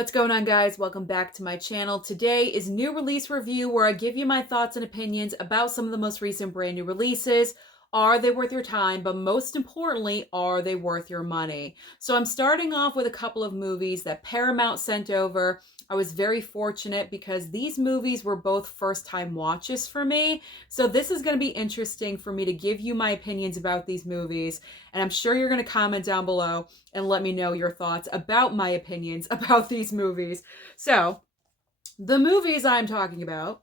What's going on, guys? Welcome back to my channel. Today is new release review where I give you my thoughts and opinions about some of the most recent brand new releases. Are they worth your time? But most importantly, are they worth your money? So I'm starting off with a couple of movies that Paramount sent over. I was very fortunate because these movies were both first-time watches for me. So this is going to be interesting for me to give you my opinions about these movies. And I'm sure you're going to comment down below and let me know your thoughts about my opinions about these movies. So, the movies I'm talking about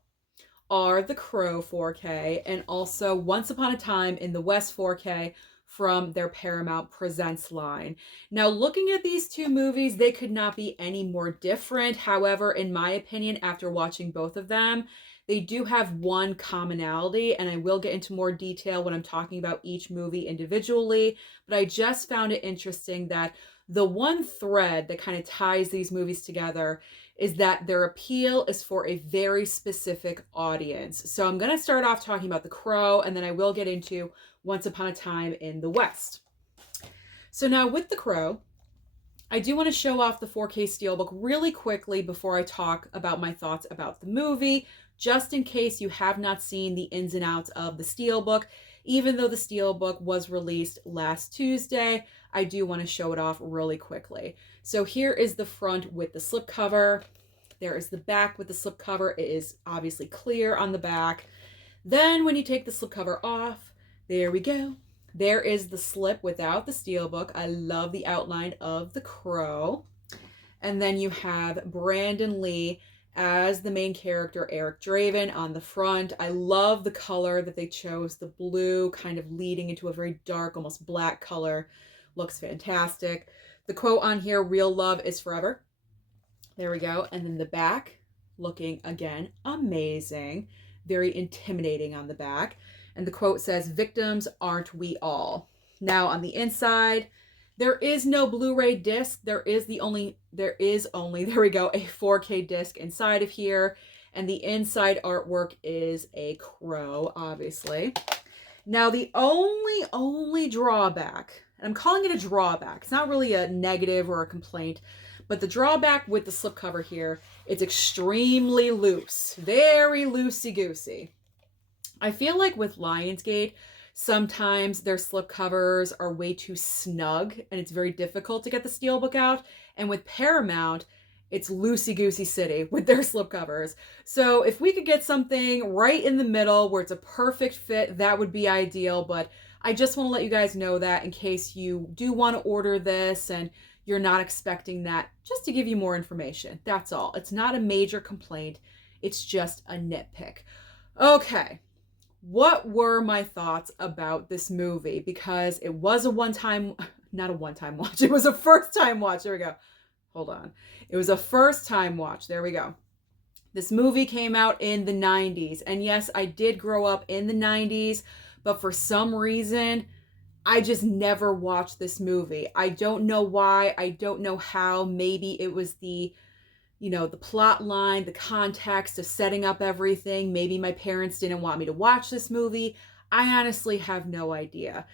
are The Crow 4K and also Once Upon a Time in the West 4K from their Paramount Presents line. Now, looking at these two movies, they could not be any more different. However, in my opinion, after watching both of them, they do have one commonality, and I will get into more detail when I'm talking about each movie individually, but I just found it interesting that the one thread that kind of ties these movies together is that their appeal is for a very specific audience. So I'm going to start off talking about The Crow, and then I will get into Once Upon a Time in the West. So now with The Crow, I do want to show off the 4K Steelbook really quickly before I talk about my thoughts about the movie, just in case you have not seen the ins and outs of the Steelbook. Even though the Steelbook was released last Tuesday, I do want to show it off really quickly. So here is the front with the slipcover. There is the back with the slipcover. It is obviously clear on the back. Then when you take the slipcover off, there we go. There is the slip without the Steelbook. I love the outline of the Crow. And then you have Brandon Lee as the main character, Eric Draven, on the front. I love the color that they chose, the blue kind of leading into a very dark, almost black color. Looks fantastic. The quote on here, "Real love is forever." There we go. And then the back, looking again amazing. Very intimidating on the back. And the quote says, "Victims aren't we all?" Now on the inside, there is no Blu-ray disc. There is only, there we go, a 4K disc inside of here. And the inside artwork is a crow, obviously. Now the only drawback, and I'm calling it a drawback, it's not really a negative or a complaint, but the drawback with the slipcover here, it's extremely loose, very loosey-goosey. I feel like with Lionsgate, sometimes their slipcovers are way too snug and it's very difficult to get the Steelbook out. And with Paramount, it's loosey-goosey city with their slipcovers. So if we could get something right in the middle where it's a perfect fit, that would be ideal. But I just want to let you guys know that in case you do want to order this and you're not expecting that, just to give you more information. That's all. It's not a major complaint. It's just a nitpick. Okay. What were my thoughts about this movie? Because it was a not a one-time watch. It was a first-time watch. There we go. Hold on. It was a first-time watch. There we go. This movie came out in the 90s. And yes, I did grow up in the 90s, but for some reason, I just never watched this movie. I don't know why. I don't know how. Maybe it was the plot line, the context of setting up everything. Maybe my parents didn't want me to watch this movie. I honestly have no idea.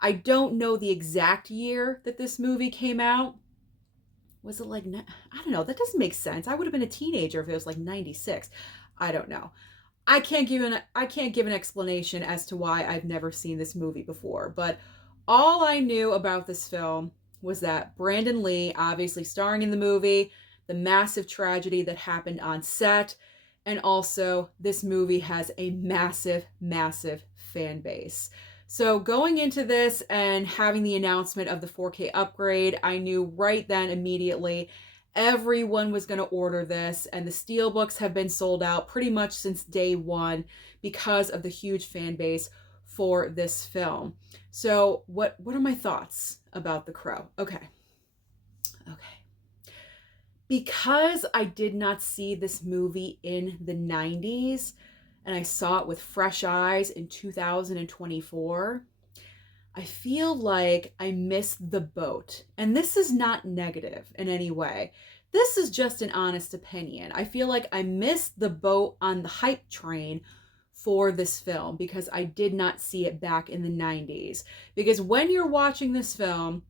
I don't know the exact year that this movie came out. Was it like, I don't know, that doesn't make sense. I would have been a teenager if it was like 96. I don't know. I can't give an explanation as to why I've never seen this movie before, but all I knew about this film was that Brandon Lee, obviously starring in the movie, the massive tragedy that happened on set, and also this movie has a massive, massive fan base. So going into this and having the announcement of the 4K upgrade, I knew right then immediately everyone was going to order this, and the Steelbooks have been sold out pretty much since day one because of the huge fan base for this film. So what are my thoughts about The Crow? Okay. Because I did not see this movie in the 90s and I saw it with fresh eyes in 2024, I feel like I missed the boat. And this is not negative in any way. This is just an honest opinion. I feel like I missed the boat on the hype train for this film because I did not see it back in the 90s. Because when you're watching this film,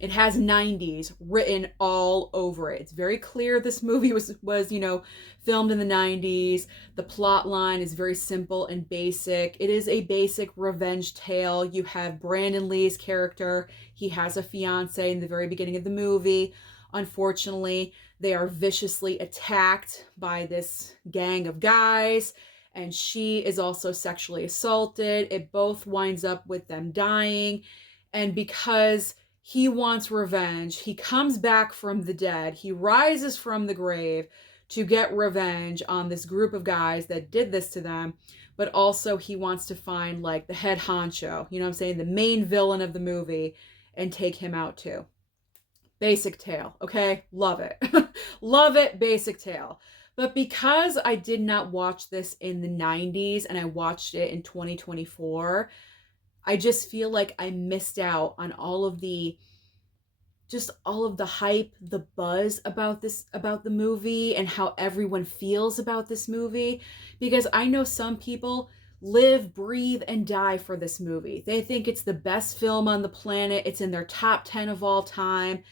It has 90s written all over it. It's very clear this movie was, filmed in the 90s. The plot line is very simple and basic. It is a basic revenge tale. You have Brandon Lee's character. He has a fiance in the very beginning of the movie. Unfortunately, they are viciously attacked by this gang of guys, and she is also sexually assaulted. It both winds up with them dying. And because he wants revenge, he comes back from the dead. He rises from the grave to get revenge on this group of guys that did this to them. But also he wants to find like the head honcho, you know what I'm saying? The main villain of the movie, and take him out too. Basic tale, okay? Love it. Love it, basic tale. But because I did not watch this in the 90s and I watched it in 2024, I just feel like I missed out on all of the hype, the buzz about the movie, and how everyone feels about this movie. Because I know some people live, breathe, and die for this movie. They think it's the best film on the planet. It's in their top 10 of all time.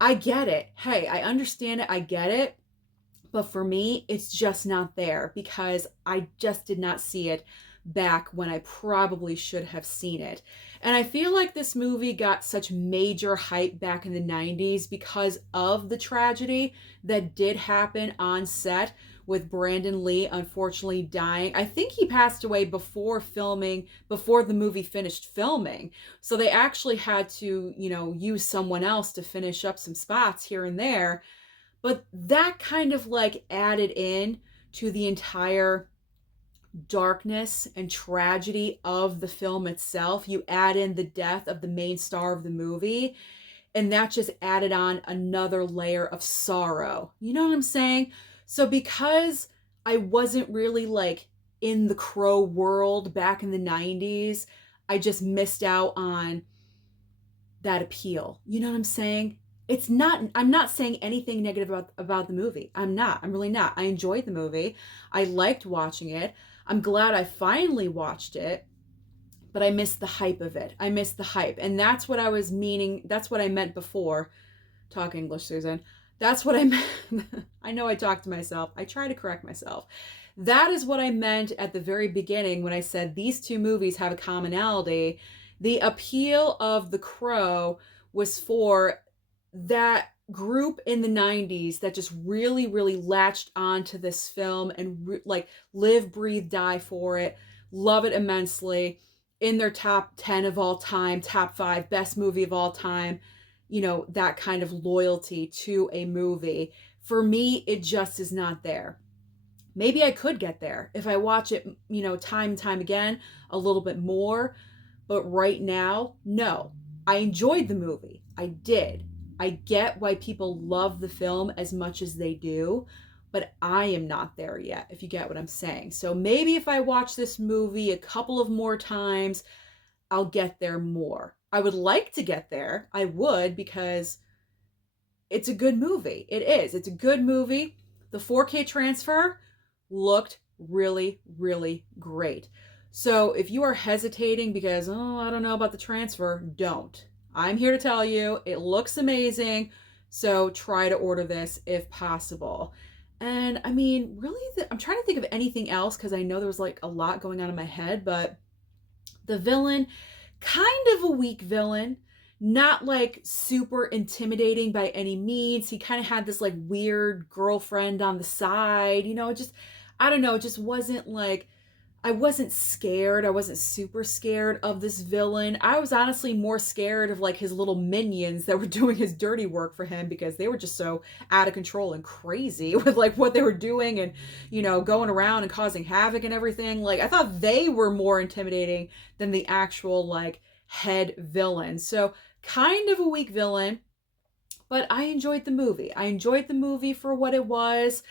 I get it. Hey, I understand it. I get it. But for me, it's just not there because I just did not see it back when I probably should have seen it. And I feel like this movie got such major hype back in the 90s because of the tragedy that did happen on set with Brandon Lee unfortunately dying. I think he passed away before the movie finished filming. So they actually had to, use someone else to finish up some spots here and there. But that kind of like added in to the entire darkness and tragedy of the film itself. You add in the death of the main star of the movie, and that just added on another layer of sorrow. You know what I'm saying? So because I wasn't really like in the Crow world back in the 90s, I just missed out on that appeal. You know what I'm saying? I'm not saying anything negative about the movie. I'm really not. I enjoyed the movie. I liked watching it. I'm glad I finally watched it, but I missed the hype of it. I missed the hype. And that's what I was meaning. That's what I meant before. Talk English, Susan. That's what I meant. I know I talk to myself. I try to correct myself. That is what I meant at the very beginning when I said these two movies have a commonality. The appeal of The Crow was for that group in the 90s that just really, really latched onto this film and live, breathe, die for it, love it immensely, in their top 10 of all time, top 5 best movie of all time, that kind of loyalty to a movie. For me, it just is not there. Maybe I could get there if I watch it, time and time again, a little bit more. But right now, no. I enjoyed the movie. I did. I get why people love the film as much as they do, but I am not there yet, if you get what I'm saying. So maybe if I watch this movie a couple of more times, I'll get there more. I would like to get there. I would, because it's a good movie. It is. It's a good movie. The 4K transfer looked really, really great. So if you are hesitating because, I don't know about the transfer, don't. I'm here to tell you it looks amazing. So try to order this if possible. And I mean, really, I'm trying to think of anything else because I know there was like a lot going on in my head, but the villain, kind of a weak villain, not like super intimidating by any means. He kind of had this like weird girlfriend on the side, I don't know, it just wasn't like, I wasn't scared. I wasn't super scared of this villain. I was honestly more scared of like his little minions that were doing his dirty work for him because they were just so out of control and crazy with like what they were doing and, going around and causing havoc and everything. Like I thought they were more intimidating than the actual like head villain. So kind of a weak villain, but I enjoyed the movie. I enjoyed the movie for what it was.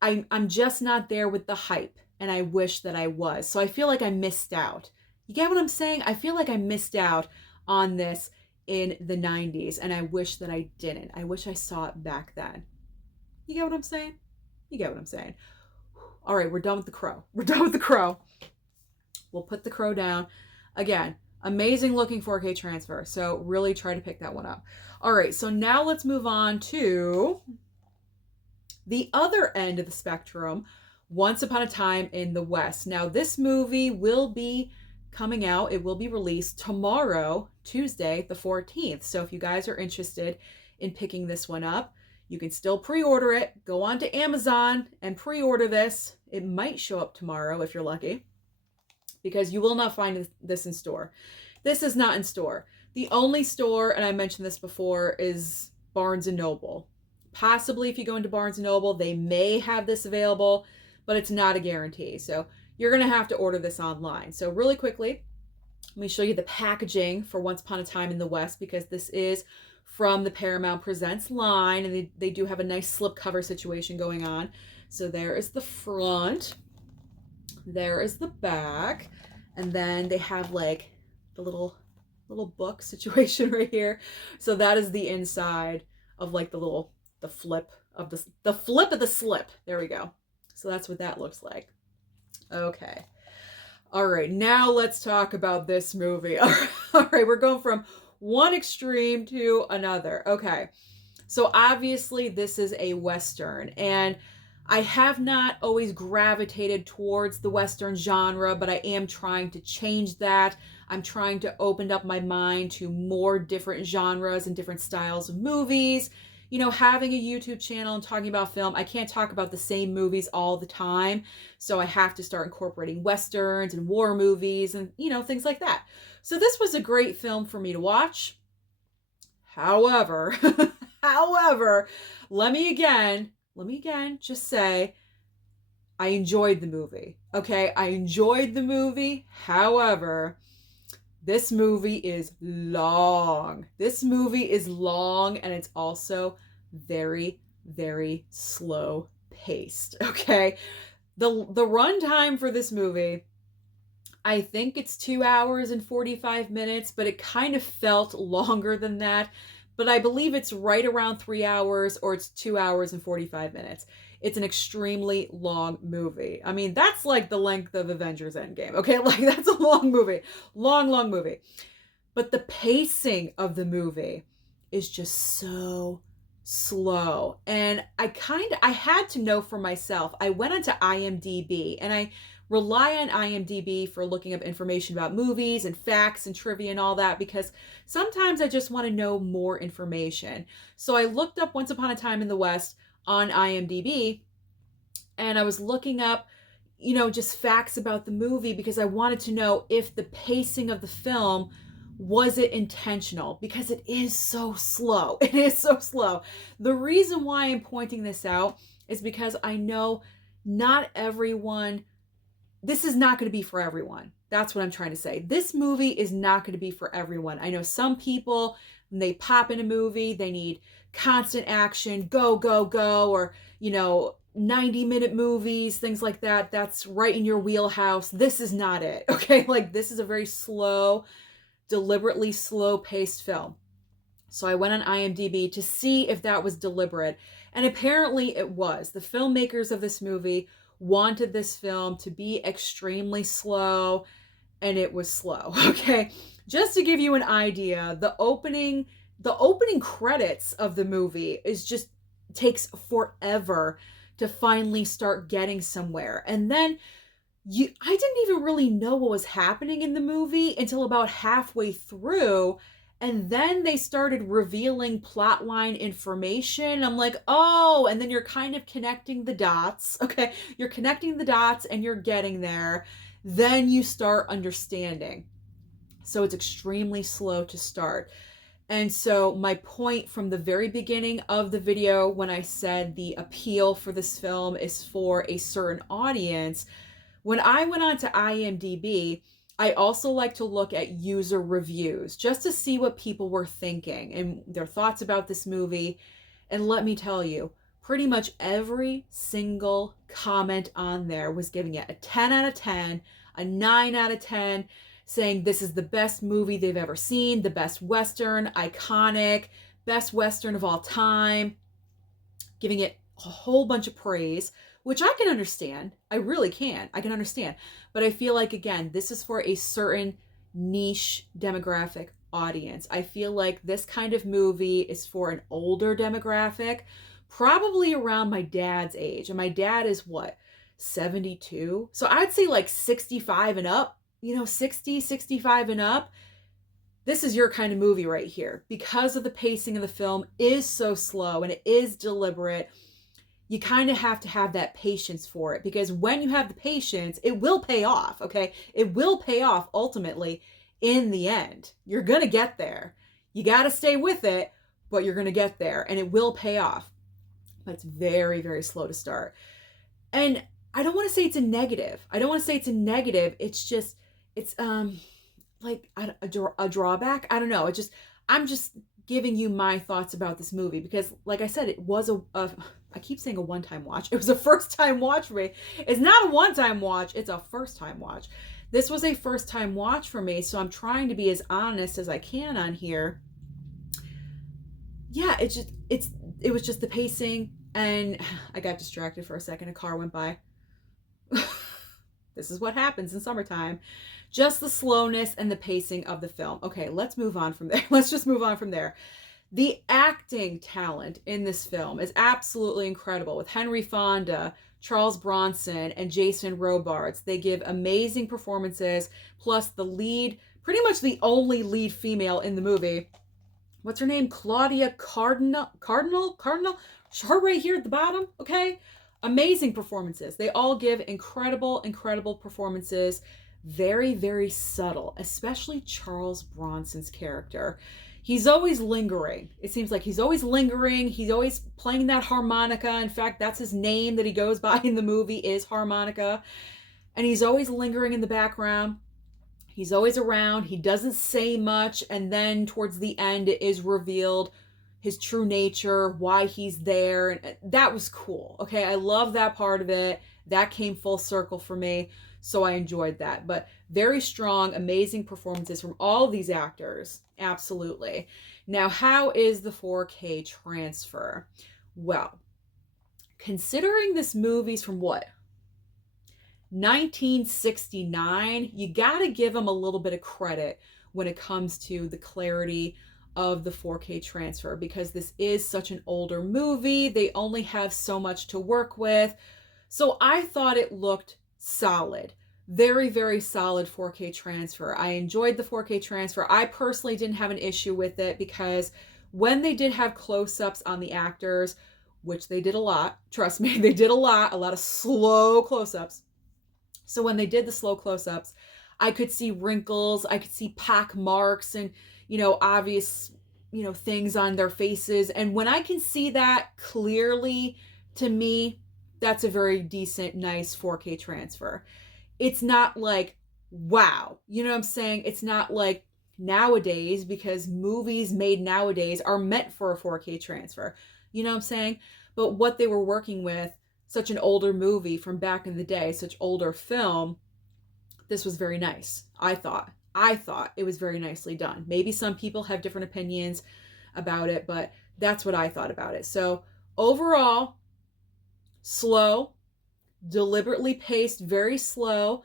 I'm just not there with the hype. And I wish that I was. So I feel like I missed out. You get what I'm saying? I feel like I missed out on this in the 90s. And I wish that I didn't. I wish I saw it back then. You get what I'm saying? You get what I'm saying. All right, we're done with The Crow. We're done with The Crow. We'll put The Crow down. Again, Amazing looking 4K transfer. So really try to pick that one up. All right, so now let's move on to the other end of the spectrum, Once Upon a Time in the West. Now, this movie will be coming out, it will be released tomorrow, Tuesday, the 14th. So if you guys are interested in picking this one up, you can still pre-order it. Go on to Amazon and pre-order this. It might show up tomorrow if you're lucky, because you will not find this in store. This is not in store. The only store, and I mentioned this before, is Barnes & Noble. Possibly if you go into Barnes & Noble, they may have this available, but it's not a guarantee. So you're going to have to order this online. So really quickly, let me show you the packaging for Once Upon a Time in the West, because this is from the Paramount Presents line, and they do have a nice slipcover situation going on. So there is the front, there is the back, and then they have like the little book situation right here. So that is the inside of like the flip of the slip. There we go. So that's what that looks like. Okay. All right, now let's talk about this movie. All right, we're going from one extreme to another. Okay, so obviously this is a Western, and I have not always gravitated towards the Western genre, but I am trying to change that. I'm trying to open up my mind to more different genres and different styles of movies. You know, having a YouTube channel and talking about film, I can't talk about the same movies all the time. So I have to start incorporating Westerns and war movies and, you know, things like that. So this was a great film for me to watch. However, let me again just say, I enjoyed the movie. Okay, I enjoyed the movie. However, this movie is long. This movie is long, and it's also very, very slow paced. Okay, the runtime for this movie, I think it's 2 hours and 45 minutes, but it kind of felt longer than that. But I believe it's right around 3 hours, or it's 2 hours and 45 minutes. It's an extremely long movie. I mean, that's like the length of Avengers Endgame, okay? Like, that's a long movie. Long movie. But the pacing of the movie is just so slow. And I had to know for myself. I went onto IMDb, and I rely on IMDb for looking up information about movies and facts and trivia and all that, because sometimes I just want to know more information. So I looked up Once Upon a Time in the West on IMDb, and I was looking up, you know, just facts about the movie, because I wanted to know if the pacing of the film, was it intentional? Because it is so slow. It is so slow. The reason why I'm pointing this out is because I know not everyone, this is not going to be for everyone. That's what I'm trying to say. This movie is not going to be for everyone. I know some people, when they pop in a movie, they need constant action, go, go, go, or, you know, 90-minute movies, things like that. That's right in your wheelhouse. This is not it, okay? Like, this is a very slow, deliberately slow-paced film. So I went on IMDb to see if that was deliberate, and apparently it was. The filmmakers of this movie wanted this film to be extremely slow, and it was slow, okay? Just to give you an idea, the opening credits of the movie takes forever to finally start getting somewhere. And then I didn't even really know what was happening in the movie until about halfway through, and then they started revealing plotline information. I'm like, oh, and then you're kind of connecting the dots. Okay, you're connecting the dots and you're getting there. Then you start understanding. So it's extremely slow to start. And so my point from the very beginning of the video, when I said the appeal for this film is for a certain audience, when I went on to IMDb, I also like to look at user reviews just to see what people were thinking and their thoughts about this movie. And let me tell you, pretty much every single comment on there was giving it a 10 out of 10, a 9 out of 10, saying this is the best movie they've ever seen, the best Western, iconic, best Western of all time, giving it a whole bunch of praise, which I can understand. I really can. I can understand. But I feel like, again, this is for a certain niche demographic audience. I feel like this kind of movie is for an older demographic, probably around my dad's age. And my dad is what, 72? So I'd say like 65 and up, 60, 65 and up. This is your kind of movie right here. Because of the pacing of the film is so slow and it is deliberate, you kind of have to have that patience for it, because when you have the patience, it will pay off, okay? It will pay off ultimately in the end. You're going to get there. You got to stay with it, but you're going to get there and it will pay off. But it's very, very slow to start. And I don't want to say it's a negative. It's just, it's like a drawback. I don't know. I'm just giving you my thoughts about this movie because, like I said, it was I keep saying a one-time watch. It was a first-time watch for me. It's not a one-time watch. It's a first-time watch. This was a first-time watch for me, so I'm trying to be as honest as I can on here. Yeah, it was just the pacing, and I got distracted for a second. A car went by. This is what happens in summertime. Just the slowness and the pacing of the film. Okay, let's move on from there. Let's just move on from there. The acting talent in this film is absolutely incredible with Henry Fonda, Charles Bronson, and Jason Robards. They give amazing performances, plus the lead, pretty much the only lead female in the movie. What's her name? Claudia Cardinal? Her right here at the bottom, okay? Amazing performances. They all give incredible, incredible performances. Very, very subtle, especially Charles Bronson's character. He's always lingering. It seems like he's always lingering. He's always playing that harmonica. In fact, that's his name that he goes by in the movie, is harmonica. And he's always lingering in the background. He's always around. He doesn't say much. And then towards the end, it is revealed his true nature, why he's there. And that was cool. Okay, I love that part of it. That came full circle for me. So I enjoyed that. But very strong, amazing performances from all of these actors. Absolutely. Now, how is the 4K transfer? Well, considering this movie's from what? 1969, you got to give them a little bit of credit when it comes to the clarity of the 4K transfer, because this is such an older movie. They only have so much to work with. So I thought it looked solid. Very, very solid 4K transfer. I enjoyed the 4K transfer. I personally didn't have an issue with it because when they did have close-ups on the actors, which they did a lot, trust me, they did a lot of slow close-ups. So when they did the slow close-ups, I could see wrinkles, I could see pock marks and, obvious, things on their faces. And when I can see that clearly, to me, that's a very decent, nice 4K transfer. It's not like, wow, you know what I'm saying? It's not like nowadays, because movies made nowadays are meant for a 4K transfer. You know what I'm saying? But what they were working with, such an older movie from back in the day, such older film, this was very nice. I thought it was very nicely done. Maybe some people have different opinions about it, but that's what I thought about it. So overall, slow, deliberately paced, very slow.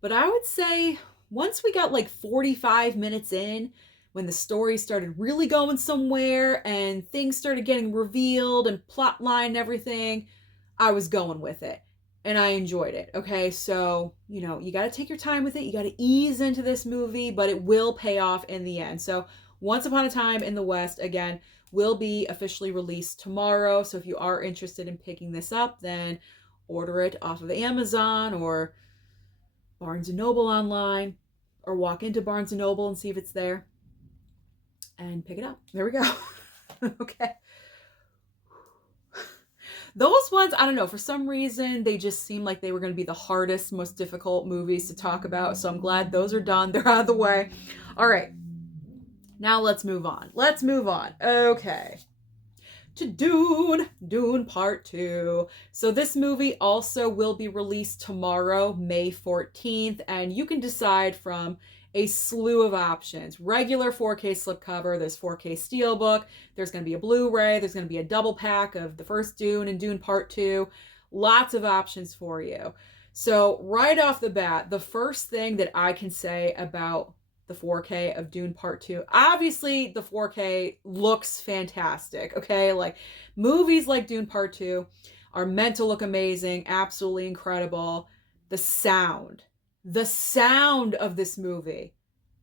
But I would say once we got like 45 minutes in, when the story started really going somewhere and things started getting revealed and plot line and everything, I was going with it and I enjoyed it. Okay, so, you got to take your time with it. You got to ease into this movie, but it will pay off in the end. So Once Upon a Time in the West, again, will be officially released tomorrow. So if you are interested in picking this up, then order it off of Amazon or Barnes & Noble online, or walk into Barnes & Noble and see if it's there and pick it up. There we go. Okay. Those ones, I don't know, for some reason, they just seem like they were going to be the hardest, most difficult movies to talk about. So I'm glad those are done. They're out of the way. All right. Now let's move on. Okay. To Dune Part 2. So this movie also will be released tomorrow, May 14th, and you can decide from a slew of options. Regular 4K slipcover, there's 4K steelbook, there's going to be a Blu-ray, there's going to be a double pack of the first Dune and Dune Part 2. Lots of options for you. So right off the bat, the first thing that I can say about the the 4K of Dune Part 2. Obviously, the 4K looks fantastic, okay? Like, movies like Dune Part 2 are meant to look amazing, absolutely incredible. The sound of this movie,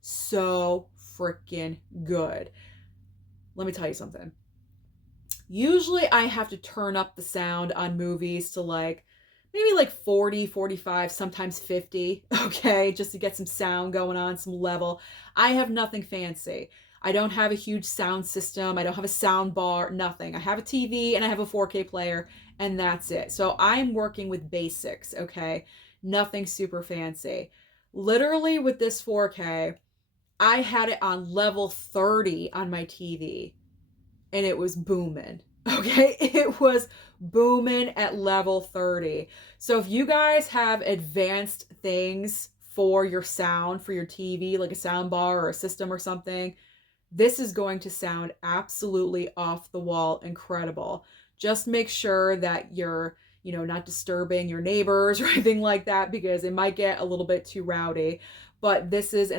so freaking good. Let me tell you something. Usually I have to turn up the sound on movies to like maybe like 40, 45, sometimes 50, okay, just to get some sound going on, some level. I have nothing fancy. I don't have a huge sound system. I don't have a sound bar, nothing. I have a TV and I have a 4K player, and that's it. So I'm working with basics, okay? Nothing super fancy. Literally with this 4K, I had it on level 30 on my TV, and it was booming. Okay, it was booming at level 30. So if you guys have advanced things for your sound, for your TV, like a sound bar or a system or something, this is going to sound absolutely off the wall incredible. Just make sure that you're, not disturbing your neighbors or anything like that, because it might get a little bit too rowdy. But this is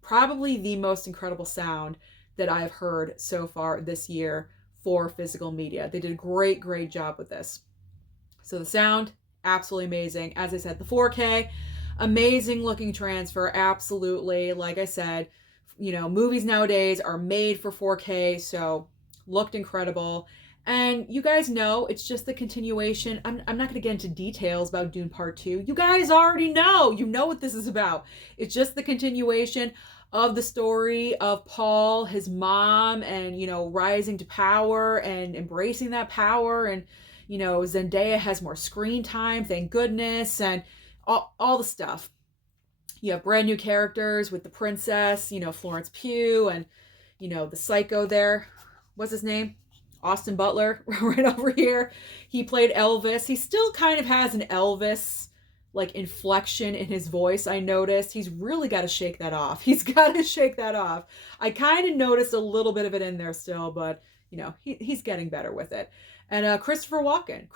probably the most incredible sound that I've heard so far this year for physical media. They did a great, great job with this. So the sound, absolutely amazing. As I said, the 4K, amazing looking transfer, absolutely. Like I said, movies nowadays are made for 4K, so looked incredible. And you guys know it's just the continuation. I'm not going to get into details about Dune Part 2. You guys already know. You know what this is about. It's just the continuation of the story of Paul, his mom, and, rising to power and embracing that power. And, Zendaya has more screen time, thank goodness, and all the stuff. You have brand new characters with the princess, Florence Pugh, and, the psycho there. What's his name? Austin Butler, right over here. He played Elvis. He still kind of has an Elvis like inflection in his voice. I noticed he's really got to shake that off. He's got to shake that off. I kind of noticed a little bit of it in there still, but he's getting better with it. And Christopher Walken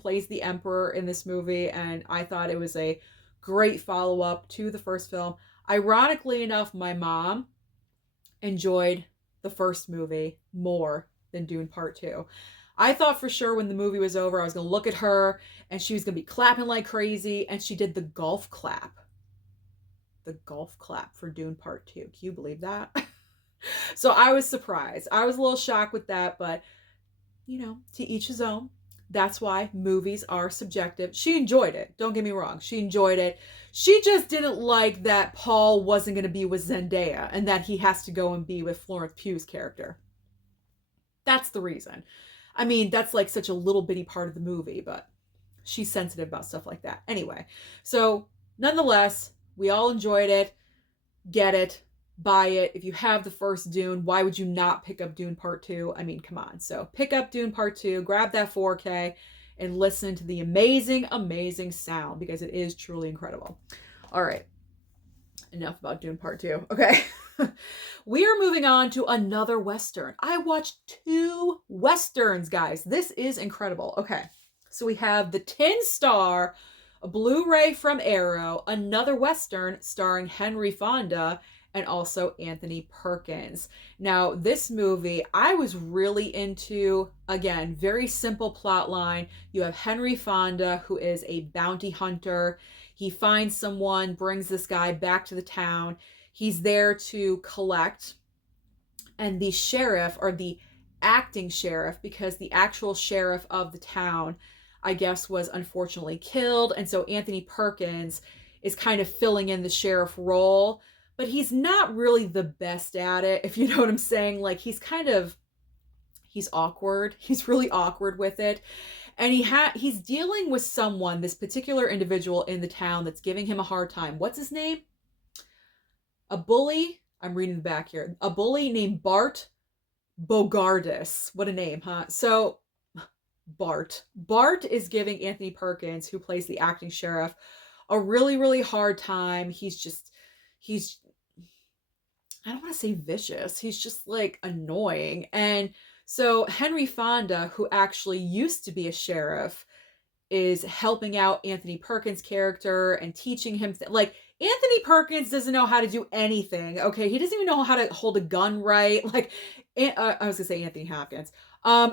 plays the Emperor in this movie, and I thought it was a great follow-up to the first film. Ironically enough, my mom enjoyed the first movie more than Dune Part 2. I thought for sure when the movie was over, I was going to look at her and she was going to be clapping like crazy, and she did the golf clap. The golf clap for Dune Part 2. Can you believe that? So I was surprised. I was a little shocked with that, but to each his own. That's why movies are subjective. She enjoyed it. Don't get me wrong. She enjoyed it. She just didn't like that Paul wasn't going to be with Zendaya and that he has to go and be with Florence Pugh's character. That's the reason. I mean, that's like such a little bitty part of the movie, but she's sensitive about stuff like that. Anyway, so nonetheless, we all enjoyed it. Get it. Buy it. If you have the first Dune, why would you not pick up Dune Part 2? I mean, come on. So pick up Dune Part 2, grab that 4K, and listen to the amazing, amazing sound, because it is truly incredible. All right. Enough about Dune Part 2. Okay. We are moving on to another Western. I watched 2 Westerns, guys. This is incredible. Okay. So we have the Tin Star, a Blu-ray from Arrow, another Western starring Henry Fonda and also Anthony Perkins. Now, this movie I was really into. Again, very simple plot line. You have Henry Fonda, who is a bounty hunter. He finds someone, brings this guy back to the town. He's there to collect. And the sheriff, or the acting sheriff, because the actual sheriff of the town, I guess, was unfortunately killed. And so Anthony Perkins is kind of filling in the sheriff role. But he's not really the best at it, if you know what I'm saying. Like, he's awkward. He's really awkward with it. And he's dealing with someone, this particular individual in the town, that's giving him a hard time. What's his name? A bully. I'm reading the back here. A bully named Bart Bogardus. What a name, huh? So Bart is giving Anthony Perkins, who plays the acting sheriff, a really, really hard time. He's I don't want to say vicious. He's just like annoying. And so Henry Fonda, who actually used to be a sheriff, is helping out Anthony Perkins' character and teaching him, like, Anthony Perkins doesn't know how to do anything. Okay, he doesn't even know how to hold a gun right. Like, I was gonna say Anthony Hopkins. Um,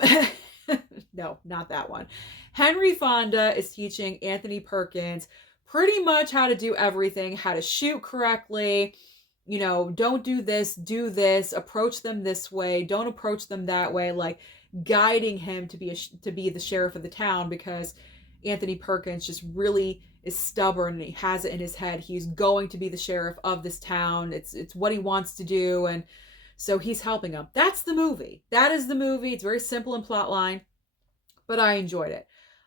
no, not that one. Henry Fonda is teaching Anthony Perkins pretty much how to do everything, how to shoot correctly. You know, don't do this, do this, approach them this way, don't approach them that way, like guiding him to be the sheriff of the town, because Anthony Perkins just really is stubborn and he has it in his head he's going to be the sheriff of this town. It's what he wants to do, and so he's helping him. That's the movie. That is the movie. It's very simple in plot line, but I enjoyed it.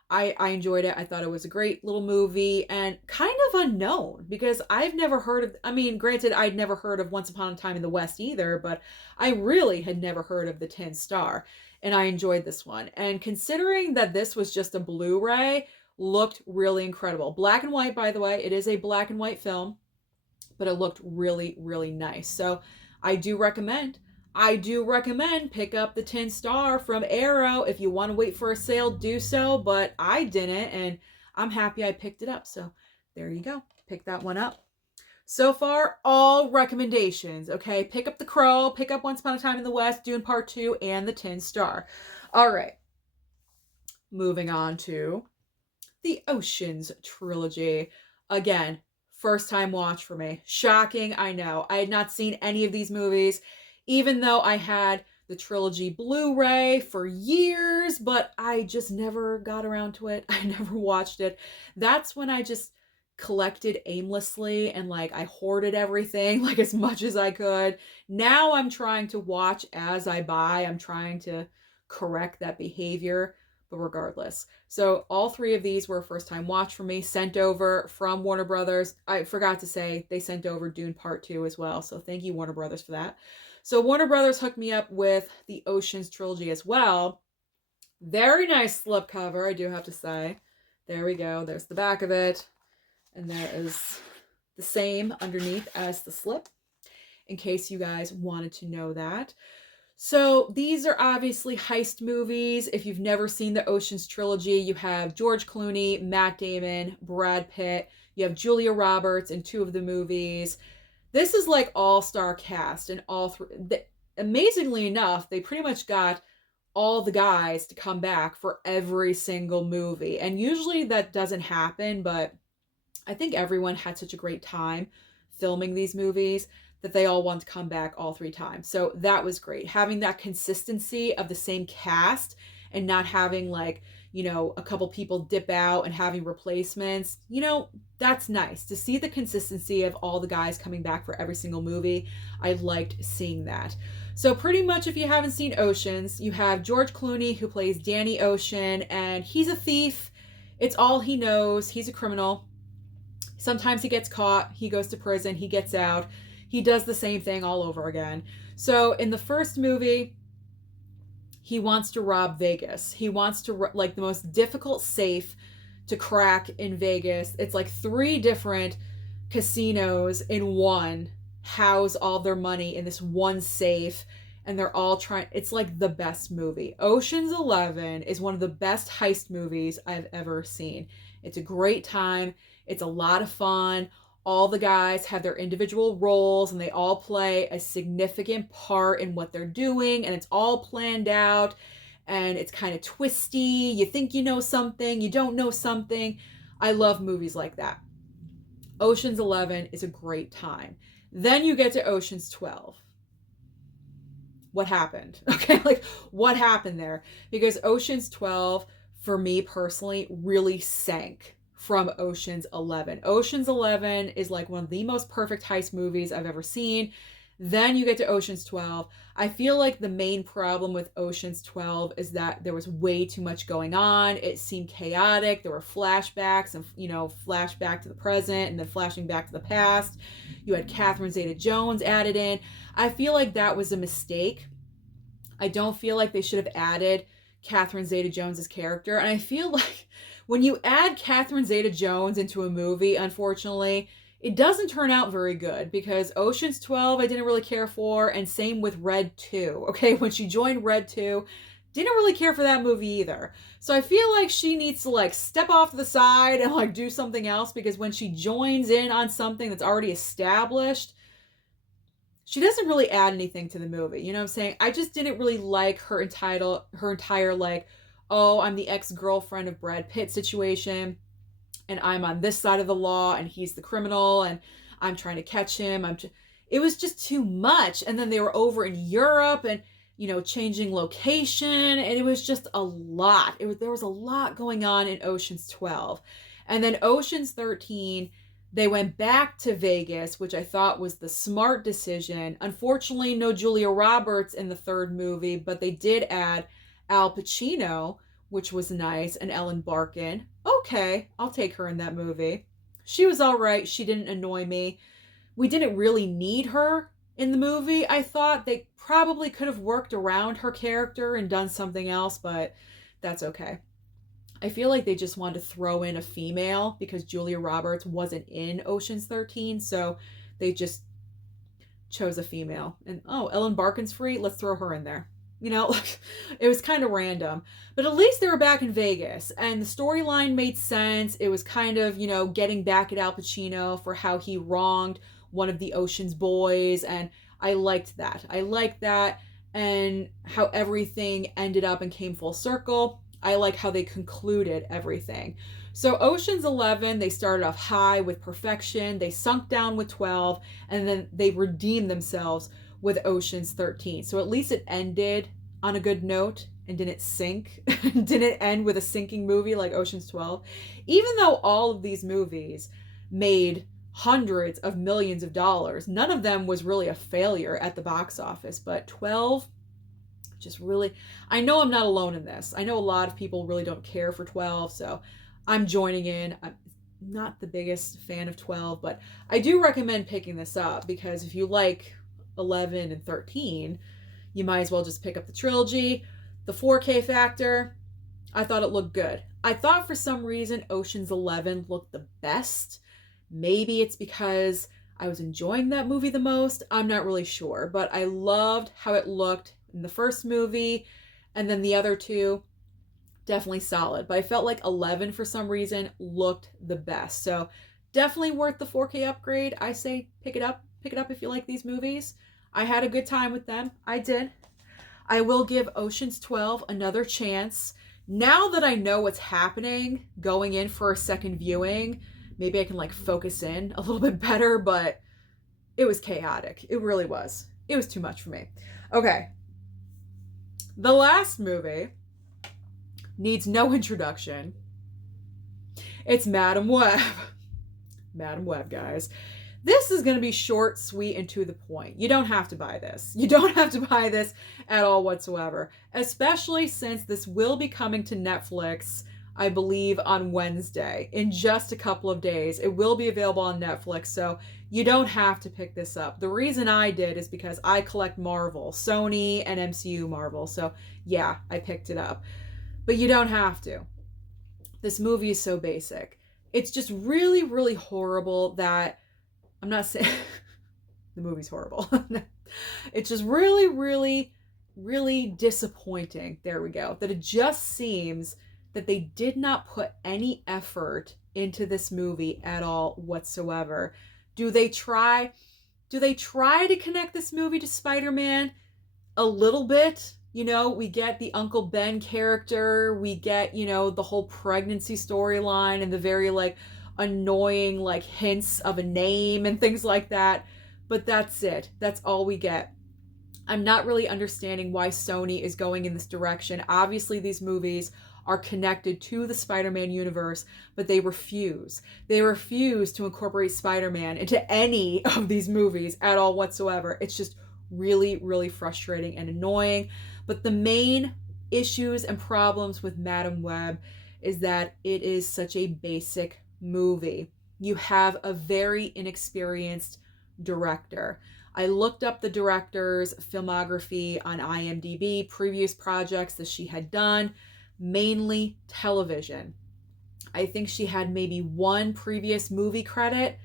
I enjoyed it. I thought it was a great little movie and kind of unknown because I've never heard of, I mean, granted, I'd never heard of Once Upon a Time in the West either, but I really had never heard of the Tin Star, and I enjoyed this one. And considering that this was just a Blu-ray, looked really incredible. Black and white, by the way. It is a black and white film, but it looked really, really nice. So I do recommend pick up the Tin Star from Arrow. If you want to wait for a sale, do so, but I didn't, and I'm happy I picked it up. So there you go. Pick that one up. So far, all recommendations, okay? Pick up The Crow, pick up Once Upon a Time in the West, Dune Part 2, and the Tin Star. All right. Moving on to the Oceans Trilogy. Again, first time watch for me. Shocking, I know. I had not seen any of these movies, even though I had the Trilogy Blu-ray for years, but I just never got around to it. I never watched it. That's when I just collected aimlessly and like I hoarded everything like as much as I could. Now I'm trying to watch as I buy. I'm trying to correct that behavior, but regardless. So all three of these were a first time watch for me, sent over from Warner Brothers. I forgot to say they sent over Dune Part 2 as well. So thank you, Warner Brothers, for that. So Warner Brothers hooked me up with the Oceans Trilogy as well. Very nice slipcover, I do have to say. There we go. There's the back of it. And there is the same underneath as the slip, in case you guys wanted to know that. So these are obviously heist movies. If you've never seen the Oceans Trilogy, you have George Clooney, Matt Damon, Brad Pitt. You have Julia Roberts in two of the movies. This is like all-star cast, and all three. Amazingly enough, they pretty much got all the guys to come back for every single movie. And usually that doesn't happen, but I think everyone had such a great time filming these movies that they all want to come back all three times. So that was great. Having that consistency of the same cast and not having like, you know, a couple people dip out and having replacements, you know, that's nice to see the consistency of all the guys coming back for every single movie. I liked seeing that. So pretty much if you haven't seen Oceans, you have George Clooney who plays Danny Ocean, and he's a thief. It's all he knows. He's a criminal. Sometimes he gets caught, he goes to prison, he gets out. He does the same thing all over again. So in the first movie, he wants to rob Vegas. He wants to, like, the most difficult safe to crack in Vegas. It's like 3 different casinos in one house all their money in this one safe, and they're all trying. It's like the best movie. Ocean's 11 is one of the best heist movies I've ever seen. It's a great time. It's a lot of fun. All the guys have their individual roles and they all play a significant part in what they're doing, and it's all planned out, and it's kind of twisty. You think you know something, you don't know something. I love movies like that. Ocean's 11 is a great time. Then you get to Ocean's 12. What happened? Okay, like what happened there? Because Ocean's 12, for me personally, really sank from Ocean's 11. Ocean's 11 is like one of the most perfect heist movies I've ever seen. Then you get to Ocean's 12. I feel like the main problem with Ocean's 12 is that there was way too much going on. It seemed chaotic. There were flashbacks and, you know, flashback to the present and then flashing back to the past. You had Catherine Zeta-Jones added in. I feel like that was a mistake. I don't feel like they should have added Catherine Zeta-Jones' character. And I feel like when you add Catherine Zeta-Jones into a movie, unfortunately, it doesn't turn out very good, because Ocean's 12 I didn't really care for, and same with Red 2. Okay, when she joined Red 2, didn't really care for that movie either. So I feel like she needs to like step off to the side and like do something else, because when she joins in on something that's already established, she doesn't really add anything to the movie. You know what I'm saying? I just didn't really like her entire like, oh, I'm the ex-girlfriend of Brad Pitt situation, and I'm on this side of the law and he's the criminal and I'm trying to catch him. It was just too much. And then they were over in Europe and changing location, and it was just a lot. There was a lot going on in Ocean's 12. And then Ocean's 13, they went back to Vegas, which I thought was the smart decision. Unfortunately, no Julia Roberts in the third movie, but they did add Al Pacino, which was nice, and Ellen Barkin. Okay, I'll take her in that movie. She was all right. She didn't annoy me. We didn't really need her in the movie. I thought they probably could have worked around her character and done something else, but that's okay. I feel like they just wanted to throw in a female because Julia Roberts wasn't in Ocean's 13, so they just chose a female. And oh, Ellen Barkin's free, let's throw her in there. It was kind of random. But at least they were back in Vegas, and the storyline made sense. It was kind of, getting back at Al Pacino for how he wronged one of the Ocean's boys, and I liked that. And how everything ended up and came full circle. I like how they concluded everything. So Ocean's 11, they started off high with perfection. They sunk down with 12, and then they redeemed themselves with Ocean's 13. So at least it ended on a good note and didn't sink. Didn't end with a sinking movie like Ocean's 12. Even though all of these movies made hundreds of millions of dollars, none of them was really a failure at the box office. But 12, just really, I know I'm not alone in this. I know a lot of people really don't care for 12, so I'm joining in. I'm not the biggest fan of 12, but I do recommend picking this up, because if you like 11 and 13, you might as well just pick up the trilogy. The 4K factor, I thought it looked good. I thought for some reason Ocean's 11 looked the best. Maybe it's because I was enjoying that movie the most. I'm not really sure, but I loved how it looked in the first movie, and then the other two, definitely solid. But I felt like 11 for some reason looked the best. So definitely worth the 4K upgrade. I say pick it up. Pick it up if you like these movies. I had a good time with them. I did. I will give Ocean's 12 another chance. Now that I know what's happening going in for a second viewing, maybe I can like focus in a little bit better, but it was chaotic. It really was. It was too much for me. Okay. The last movie needs no introduction. It's Madam Web. Madam Web, guys. This is going to be short, sweet, and to the point. You don't have to buy this. You don't have to buy this at all whatsoever, especially since this will be coming to Netflix, I believe, on Wednesday. In just a couple of days, it will be available on Netflix, so you don't have to pick this up. The reason I did is because I collect Marvel, Sony, and MCU Marvel, so yeah, I picked it up. But you don't have to. This movie is so basic. It's just really, really horrible that... I'm not saying the movie's horrible. It's just really, really, really disappointing. There we go. That it just seems that they did not put any effort into this movie at all whatsoever. Do they try to connect this movie to Spider-Man? A little bit. We get the Uncle Ben character. We get, the whole pregnancy storyline and the very, annoying hints of a name and things like that, but that's it. That's all we get. I'm not really understanding why Sony is going in this direction. Obviously these movies are connected to the Spider-Man universe, but they refuse to incorporate Spider-Man into any of these movies at all whatsoever. It's just really, really frustrating and annoying. But the main issues and problems with Madam Web is that it is such a basic movie. You have a very inexperienced director. I looked up the director's filmography on IMDb, previous projects that she had done, mainly television. I think she had maybe one previous movie credit.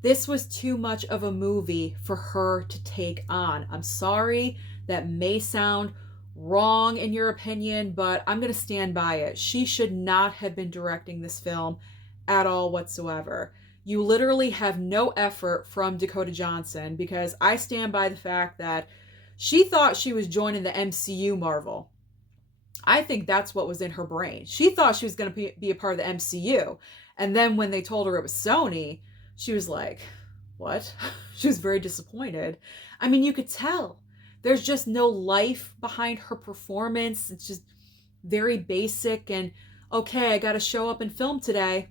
This was too much of a movie for her to take on. I'm sorry, that may sound wrong in your opinion, but I'm going to stand by it. She should not have been directing this film at all whatsoever. You literally have no effort from Dakota Johnson, because I stand by the fact that she thought she was joining the MCU Marvel. I think that's what was in her brain. She thought she was going to be a part of the MCU. And then when they told her it was Sony, she was like, what? She was very disappointed. I mean, you could tell. There's just no life behind her performance. It's just very basic and, okay, I got to show up and film today.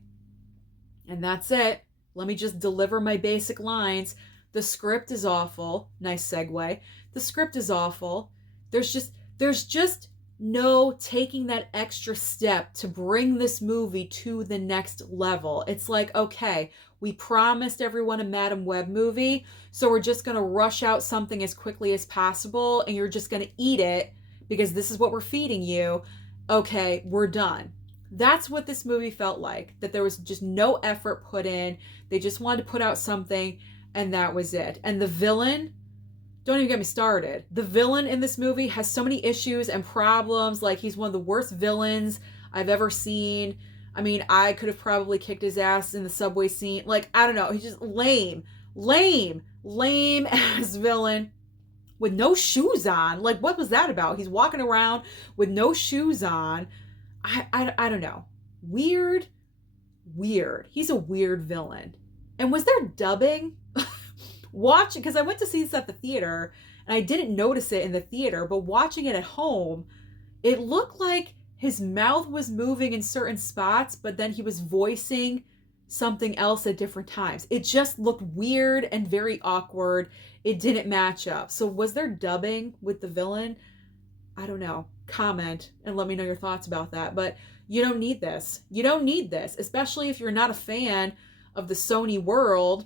And that's it. Let me just deliver my basic lines. The script is awful. Nice segue. The script is awful. There's just no taking that extra step to bring this movie to the next level. It's like, okay, we promised everyone a Madam Web movie, so we're just going to rush out something as quickly as possible, and you're just going to eat it because this is what we're feeding you. Okay, we're done. That's what this movie felt like, that there was just no effort put in. They just wanted to put out something, and that was it. And the villain, don't even get me started. The villain in this movie has so many issues and problems. Like, he's one of the worst villains I've ever seen. I mean, I could have probably kicked his ass in the subway scene. Like, I don't know. He's just lame ass villain with no shoes on. Like, what was that about? He's walking around with no shoes on. I don't know. Weird. He's a weird villain. And was there dubbing? Watching, because I went to see this at the theater and I didn't notice it in the theater, but watching it at home, it looked like his mouth was moving in certain spots, but then he was voicing something else at different times. It just looked weird and very awkward. It didn't match up. So was there dubbing with the villain? I don't know. Comment and let me know your thoughts about that. But you don't need this. You don't need this, especially if you're not a fan of the Sony world.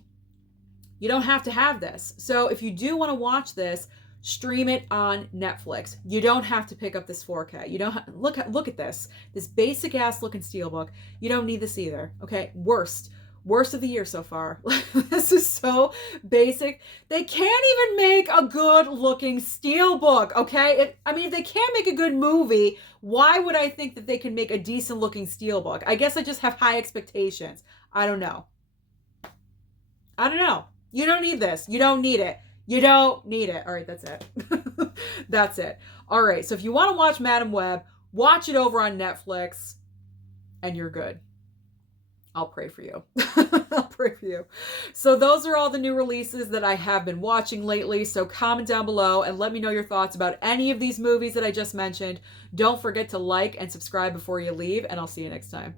You don't have to have this. So if you do want to watch this, stream it on Netflix. You don't have to pick up this 4K. You don't look at this basic ass looking steelbook. You don't need this either. Okay, worst of the year so far. This is so basic. They can't even make a good looking steelbook. Okay, I mean, if they can't make a good movie, why would I think that they can make a decent looking steelbook? I guess I just have high expectations. I don't know. You don't need this. You don't need it. You don't need it. All right, that's it. That's it. All right, so if you want to watch Madam Web, watch it over on Netflix, and you're good. I'll pray for you. I'll pray for you. So those are all the new releases that I have been watching lately. So comment down below and let me know your thoughts about any of these movies that I just mentioned. Don't forget to like and subscribe before you leave, and I'll see you next time.